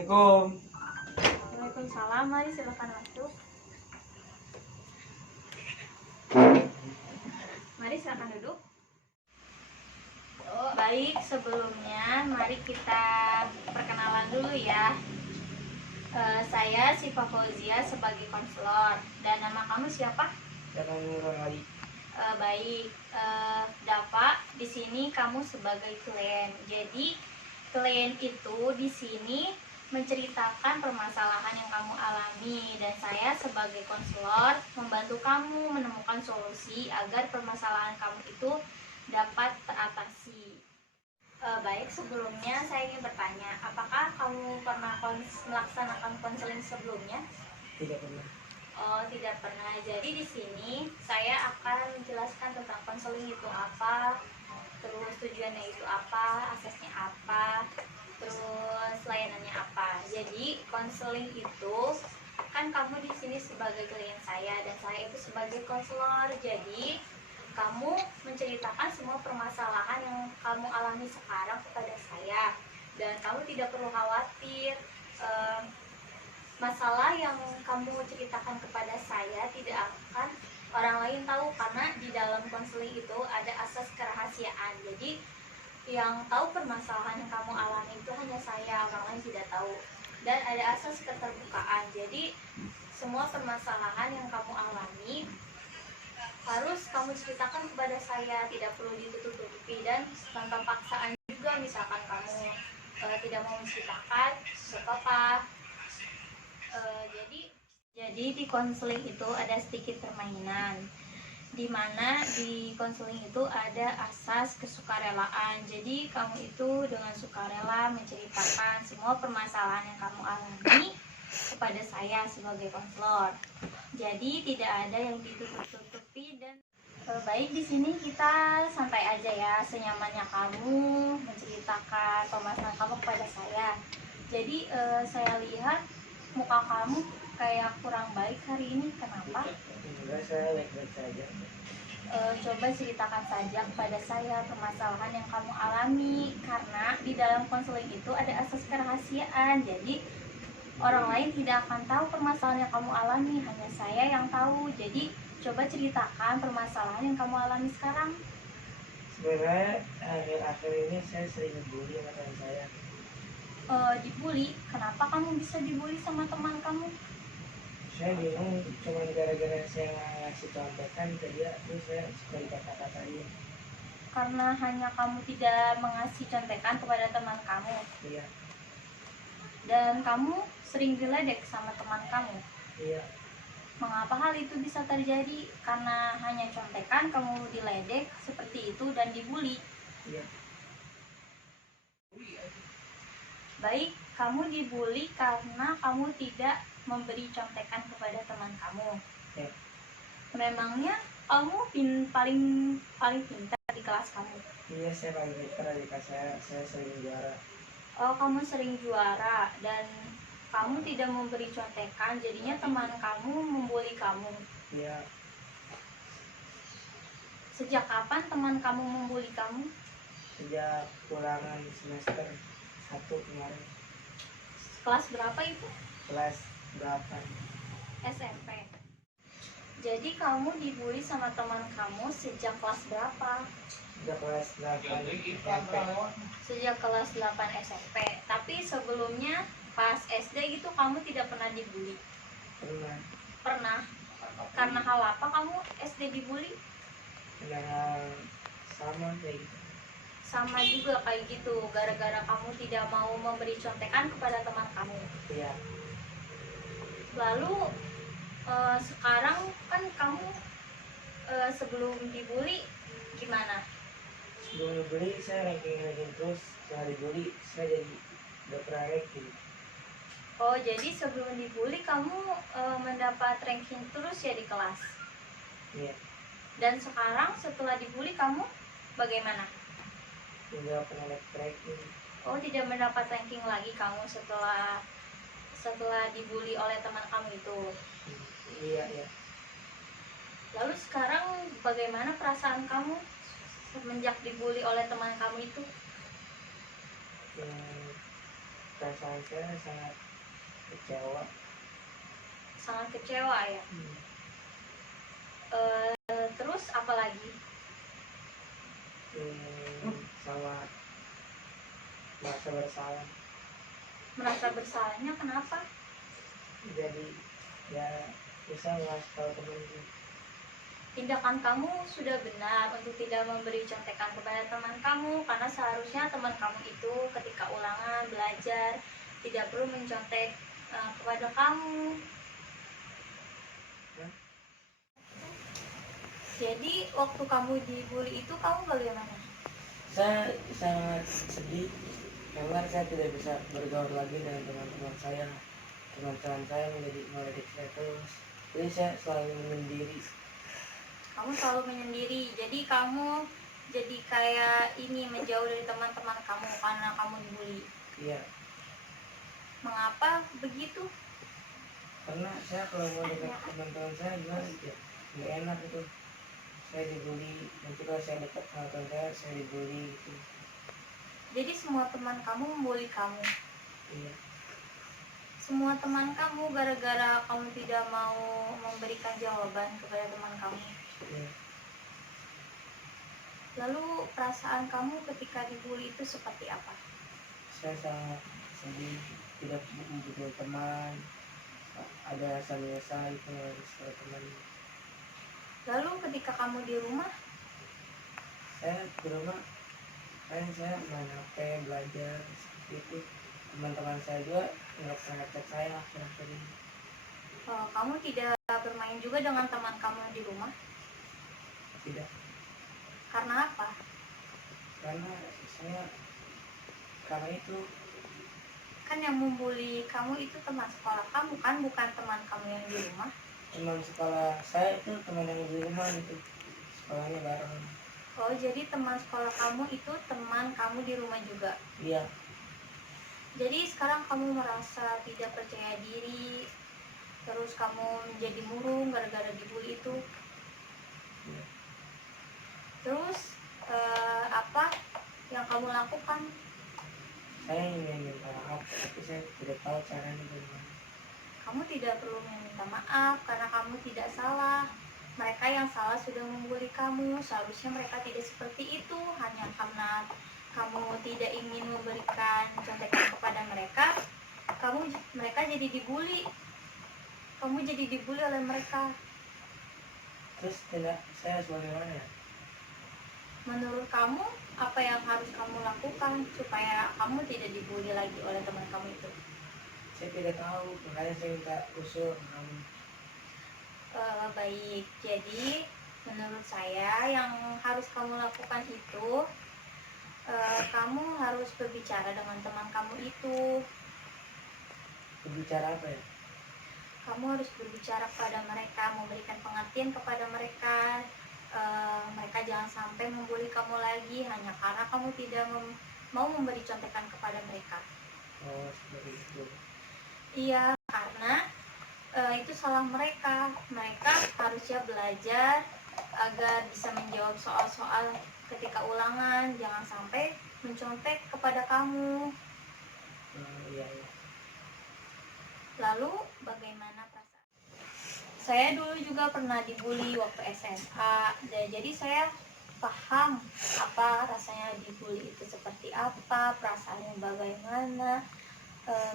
Assalamualaikum. Waalaikumsalam, mari silakan masuk. Mari silakan duduk. Baik, sebelumnya mari kita perkenalan dulu ya. Saya Siva Fauzia sebagai konselor. Dan nama kamu siapa? Jangan ngurang lagi. Baik, Dava, di sini kamu sebagai klien. Jadi klien itu di sini menceritakan permasalahan yang kamu alami, dan saya sebagai konselor membantu kamu menemukan solusi agar permasalahan kamu itu dapat teratasi. Baik, sebelumnya saya ingin bertanya, apakah kamu pernah melaksanakan konseling sebelumnya? Tidak pernah. Oh, tidak pernah. Jadi di sini saya akan menjelaskan tentang konseling itu apa, terus tujuannya itu apa, asesnya apa, terus layanannya apa. Jadi konseling itu kan kamu di sini sebagai klien saya dan saya itu sebagai konselor. Jadi kamu menceritakan semua permasalahan yang kamu alami sekarang kepada saya, dan kamu tidak perlu khawatir. Masalah yang kamu ceritakan kepada saya tidak akan orang lain tahu, karena di dalam konseling itu ada asas kerahasiaan. Jadi yang tahu permasalahan yang kamu alami itu hanya saya, orang lain tidak tahu. Dan ada asas keterbukaan. Jadi semua permasalahan yang kamu alami harus kamu ceritakan kepada saya, tidak perlu ditutup-tutupi dan tanpa paksaan juga. Misalkan kamu tidak mau menceritakan, gak apa-apa. Jadi di konseling itu ada sedikit permainan, di mana di konseling itu ada asas kesukarelaan. Jadi kamu itu dengan sukarela menceritakan semua permasalahan yang kamu alami kepada saya sebagai konselor. Jadi tidak ada yang ditutup-tutupi. Dan baik, di sini kita santai aja ya, senyamannya kamu menceritakan permasalahan kamu kepada saya. Jadi saya lihat muka kamu kayak kurang baik hari ini. Kenapa? Enggak, saya baik-baik saja. Coba ceritakan saja kepada saya permasalahan yang kamu alami, karena di dalam konseling itu ada asas kerahasiaan. Jadi orang lain tidak akan tahu permasalahan yang kamu alami, hanya saya yang tahu. Jadi coba ceritakan permasalahan yang kamu alami sekarang. Sebenarnya akhir-akhir ini saya sering dibully sama teman saya. Dibully? Kenapa kamu bisa dibully sama teman kamu? Saya bingung, cuma gara-gara saya ngasih contekan ke dia, terus saya suka dikata-katain. Karena hanya kamu tidak mengasih contekan kepada teman kamu. Iya. Dan kamu sering diledek sama teman kamu. Iya. Mengapa hal itu bisa terjadi? Karena hanya contekan kamu diledek seperti itu dan dibully. Iya. Baik, kamu dibully karena kamu tidak memberi contekan kepada teman kamu. Ya. Memangnya kamu paling pintar di kelas kamu? Iya, saya paling pintar di kelas saya sering juara. Oh, kamu sering juara dan kamu tidak memberi contekan, jadinya teman kamu membuli kamu. Iya. Sejak kapan teman kamu membuli kamu? Sejak ulangan semester 1 kemarin. Kelas berapa itu? Kelas 8 SMP. Jadi kamu dibully sama teman kamu sejak kelas berapa? Sejak kelas 8 SMP. Sejak kelas 8 SMP. Tapi sebelumnya pas SD gitu kamu tidak pernah dibully? Pernah. Pernah. Karena hal apa kamu SD dibully? Karena sama kayak gitu. Sama juga kayak gitu, gara-gara kamu tidak mau memberi contekan kepada teman kamu. Iya. Lalu sekarang kan kamu sebelum dibully gimana? Sebelum dibully saya ranking terus, setelah dibully saya jadi gak pernah ranking. Oh, jadi sebelum dibully kamu mendapat ranking terus ya di kelas? Iya. Dan sekarang setelah dibully kamu bagaimana? Tidak pernah dapat ranking. Oh, tidak mendapat ranking lagi kamu setelah dibully oleh teman kamu itu? Iya, iya. Lalu sekarang bagaimana perasaan kamu semenjak dibully oleh teman kamu itu? perasaan saya sangat kecewa. Sangat kecewa ya. Terus apa lagi? Sama merasa bersalah. Merasa bersalahnya kenapa? Jadi ya bisa ngasih tahu temen. Tindakan kamu sudah benar untuk tidak memberi contekan kepada teman kamu, karena seharusnya teman kamu itu ketika ulangan belajar tidak perlu mencontek kepada kamu. Jadi waktu kamu dibully itu kamu bagaimana? Saya sangat sedih karena saya tidak bisa bergaul lagi dengan teman-teman saya. Teman-teman saya menjadi meledek saya terus. Jadi saya selalu menyendiri. Kamu selalu menyendiri, jadi kamu jadi kayak ini menjauh dari teman-teman kamu karena kamu dibully. Iya. Mengapa begitu? Karena saya kalau mau dekat teman-teman saya gimana ya, nggak enak itu. Saya dibully, nanti kalau saya dekat sama teman saya dibully gitu. Jadi semua teman kamu membuli kamu. Iya. Semua teman kamu gara-gara kamu tidak mau memberikan jawaban kepada teman kamu. Iya. Lalu perasaan kamu ketika dibully itu seperti apa? Saya sangat sedih, tidak mempunyai teman, ada rasa menyesal itu harus ada teman. Lalu ketika kamu di rumah, Saya di rumah saya main HP, belajar seperti itu. Teman-teman saya juga nggak pernah ngecek saya akhir-akhir ini. kamu tidak bermain juga dengan teman kamu di rumah? Tidak. Karena apa? Karena itu Kan yang membuli kamu itu teman sekolah kamu kan, bukan teman kamu yang di rumah. teman sekolah saya itu teman yang di rumah gitu, sekolahnya bareng. Oh, jadi teman sekolah kamu itu teman kamu di rumah juga? Iya. Jadi sekarang kamu merasa tidak percaya diri, terus kamu menjadi murung gara-gara dibully itu. Iya. Terus apa yang kamu lakukan? Saya ingin minta maaf, tapi saya tidak tahu caranya bagaimana. Kamu tidak perlu meminta maaf karena kamu tidak salah. Mereka yang salah sudah membuli kamu. Seharusnya mereka tidak seperti itu. Hanya karena kamu tidak ingin memberikan contekan kepada mereka, mereka jadi dibully. Kamu jadi dibully oleh mereka. Terus tidak, saya bagaimana ya? Menurut kamu, apa yang harus kamu lakukan supaya kamu tidak dibully lagi oleh teman kamu itu? Saya tidak tahu, makanya saya minta usul kamu. Baik, jadi menurut saya yang harus kamu lakukan itu kamu harus berbicara dengan teman kamu itu. Berbicara apa ya? Kamu harus berbicara kepada mereka, memberikan pengertian kepada mereka. Mereka jangan sampai membuli kamu lagi hanya karena kamu tidak mau memberi contekan kepada mereka. Oh, seperti itu. Iya, karena itu salah mereka. Mereka harusnya belajar agar bisa menjawab soal-soal ketika ulangan. Jangan sampai mencontek kepada kamu. Iya. Lalu bagaimana perasaan? Saya dulu juga pernah dibully waktu SMA. Jadi saya paham apa rasanya dibully itu seperti apa, perasaannya bagaimana.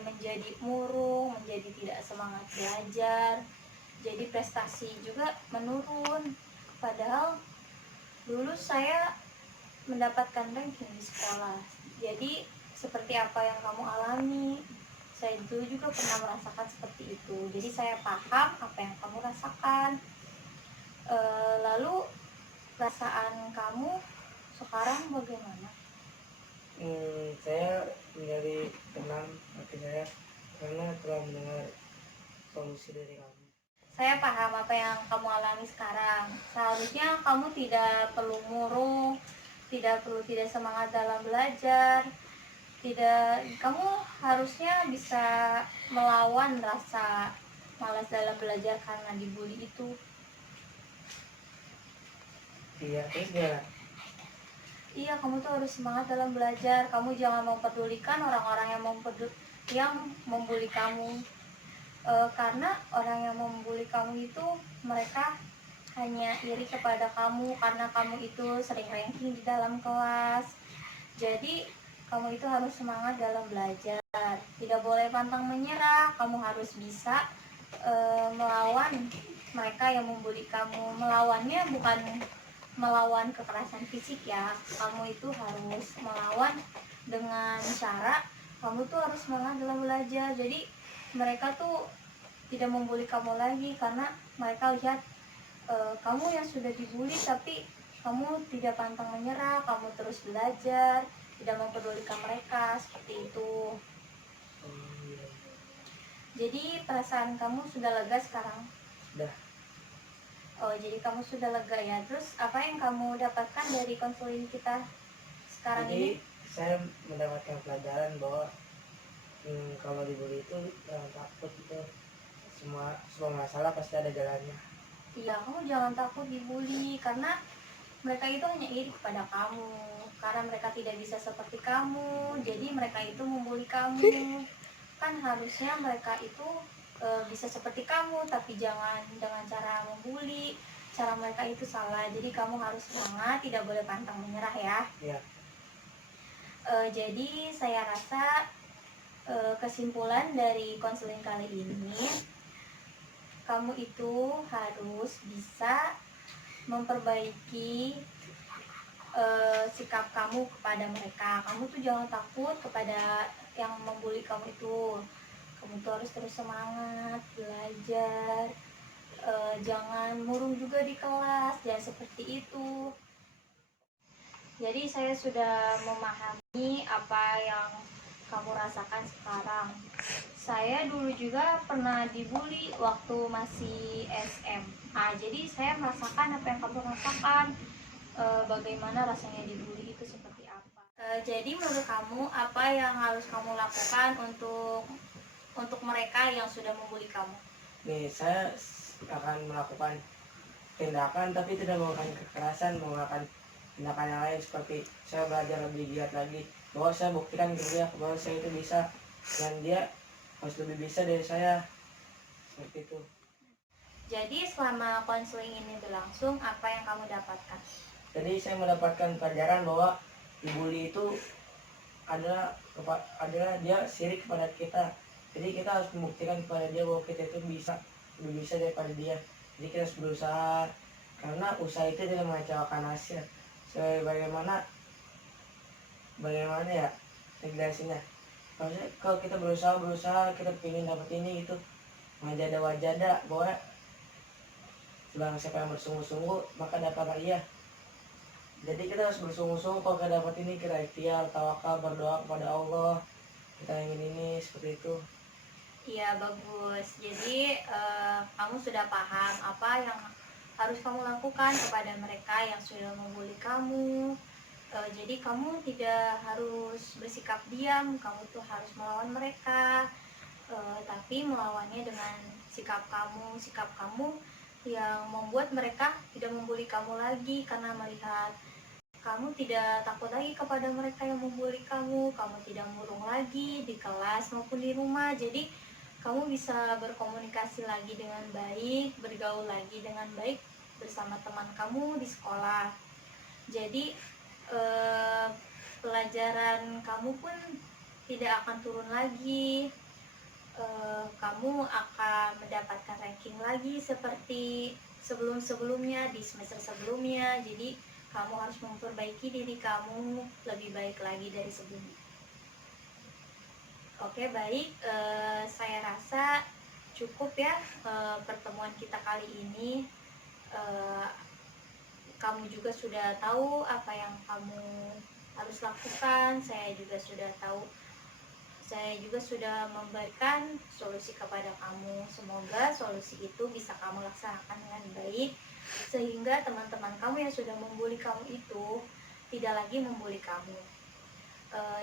Menjadi murung, menjadi tidak semangat belajar, jadi prestasi juga menurun. Padahal dulu saya mendapatkan ranking di sekolah. Jadi seperti apa yang kamu alami, saya dulu juga pernah merasakan seperti itu. Jadi saya paham apa yang kamu rasakan. Lalu perasaan kamu sekarang bagaimana? Saya menjadi tenang hati saya karena telah mendengar solusi dari kamu. Saya paham apa yang kamu alami sekarang. Seharusnya kamu tidak perlu murung, tidak perlu tidak semangat dalam belajar. Kamu harusnya bisa melawan rasa malas dalam belajar karena dibully itu. Iya, terus gimana? Iya, kamu tuh harus semangat dalam belajar. Kamu jangan mempedulikan orang-orang yang yang membuli kamu. Karena orang yang membuli kamu itu mereka hanya iri kepada kamu karena kamu itu sering ranking di dalam kelas. Jadi kamu itu harus semangat dalam belajar, tidak boleh pantang menyerah. Kamu harus bisa melawan mereka yang membuli kamu. Melawannya bukan melawan kekerasan fisik ya, kamu itu harus melawan dengan cara kamu tuh harus semangat dalam belajar. Jadi mereka tuh tidak membuli kamu lagi karena mereka lihat kamu yang sudah dibully tapi kamu tidak pantang menyerah, kamu terus belajar, tidak mempedulikan mereka, seperti itu. Jadi perasaan kamu sudah lega sekarang? Sudah. Oh, jadi kamu sudah lega ya. Terus apa yang kamu dapatkan dari konseling kita sekarang Jadi ini? saya mendapatkan pelajaran bahwa kalau dibully itu jangan takut, itu semua masalah pasti ada jalannya. Iya, kamu jangan takut dibully karena mereka itu hanya iri kepada kamu karena mereka tidak bisa seperti kamu, jadi mereka itu membuli kamu. Kan harusnya mereka itu bisa seperti kamu, tapi jangan dengan cara membuli. Cara mereka itu salah, jadi kamu harus semangat, tidak boleh pantang menyerah ya. Iya. Jadi saya rasa kesimpulan dari konseling kali ini, kamu itu harus bisa memperbaiki sikap kamu kepada mereka. Kamu tuh jangan takut kepada yang membuli kamu itu. Kamu tuh harus terus semangat belajar, jangan murung juga di kelas, jangan seperti itu. Jadi saya sudah memahami apa yang kamu rasakan sekarang. Saya dulu juga pernah dibully waktu masih SMA. Jadi saya merasakan apa yang kamu rasakan, bagaimana rasanya dibully itu seperti apa. Jadi menurut kamu apa yang harus kamu lakukan untuk mereka yang sudah membuli kamu? Nih, saya akan melakukan tindakan tapi tidak melakukan kekerasan, melakukan tindakan yang lain seperti saya belajar lebih giat lagi, bahwa saya buktikan ke dia bahwa saya itu bisa dan dia harus lebih bisa dari saya, seperti itu. Jadi selama konseling ini berlangsung, apa yang kamu dapatkan? Jadi saya mendapatkan pelajaran bahwa dibully itu adalah dia sirik kepada kita. Jadi kita harus membuktikan kepada dia bahwa kita itu lebih bisa daripada dia. Jadi kita harus berusaha, karena usaha itu tidak mengecewakan hasil. Bagaimana ya regulasinya? Maksudnya kalau kita berusaha kita ingin dapat ini itu wajada bahwa sebarang siapa yang bersungguh-sungguh maka dapat ia. Jadi kita harus bersungguh-sungguh, kalau kita dapat ini kita ikhtiar, tawakal, berdoa kepada Allah, kita ingin ini, seperti itu. Iya, bagus. Jadi kamu sudah paham apa yang harus kamu lakukan kepada mereka yang sudah membuli kamu. Jadi kamu tidak harus bersikap diam, kamu tuh harus melawan mereka, tapi melawannya dengan sikap kamu yang membuat mereka tidak membuli kamu lagi, karena melihat kamu tidak takut lagi kepada mereka yang membuli kamu tidak murung lagi di kelas maupun di rumah. Jadi kamu bisa berkomunikasi lagi dengan baik, bergaul lagi dengan baik bersama teman kamu di sekolah. Jadi pelajaran kamu pun tidak akan turun lagi, kamu akan mendapatkan ranking lagi seperti sebelum-sebelumnya di semester sebelumnya. Jadi kamu harus memperbaiki diri kamu lebih baik lagi dari sebelumnya. Oke, baik, saya rasa cukup ya pertemuan kita kali ini. Kamu juga sudah tahu apa yang kamu harus lakukan, saya juga sudah tahu. Saya juga sudah memberikan solusi kepada kamu. Semoga solusi itu bisa kamu laksanakan dengan baik, sehingga teman-teman kamu yang sudah membuli kamu itu tidak lagi membuli kamu.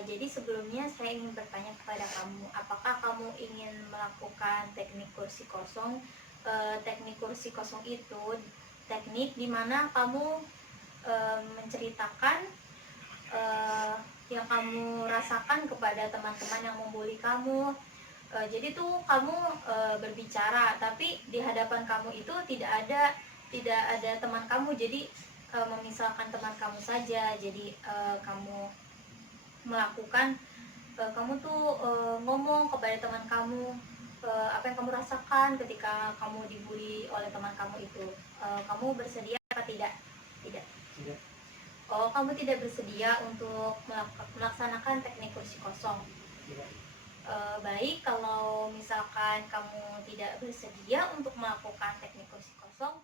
Jadi sebelumnya saya ingin bertanya kepada kamu, apakah kamu ingin melakukan teknik kursi kosong? Teknik kursi kosong itu teknik di mana kamu menceritakan yang kamu rasakan kepada teman-teman yang membuli kamu. Jadi tuh kamu berbicara, tapi di hadapan kamu itu tidak ada teman kamu. Jadi memisahkan teman kamu saja. Jadi kamu melakukan, kamu tuh ngomong kepada teman kamu apa yang kamu rasakan ketika kamu dibully oleh teman kamu itu. Kamu bersedia apa tidak? Tidak. Tidak. Oh, kamu tidak bersedia untuk melaksanakan teknik kursi kosong. Tidak. Baik, kalau misalkan kamu tidak bersedia untuk melakukan teknik kursi kosong,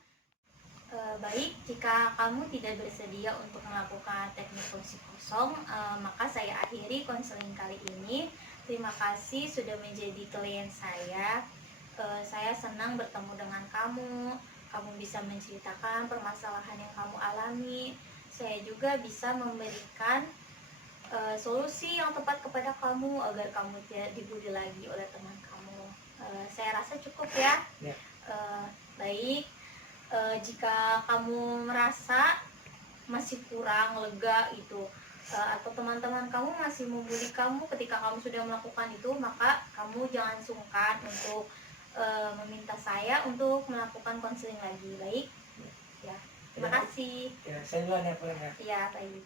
baik, jika kamu tidak bersedia untuk melakukan teknik kursi kosong, maka saya akhiri konseling kali ini. Terima kasih sudah menjadi klien saya. Saya senang bertemu dengan kamu. Kamu bisa menceritakan permasalahan yang kamu alami. Saya juga bisa memberikan solusi yang tepat kepada kamu agar kamu tidak dibully lagi oleh teman kamu. Saya rasa cukup ya. Ya. Baik, jika kamu merasa masih kurang lega itu, atau teman-teman kamu masih membuli kamu ketika kamu sudah melakukan itu, maka kamu jangan sungkan untuk meminta saya untuk melakukan konseling lagi. Baik ya, terima kasih. Ya, saya duluan ya pulang ya. Ya, baik.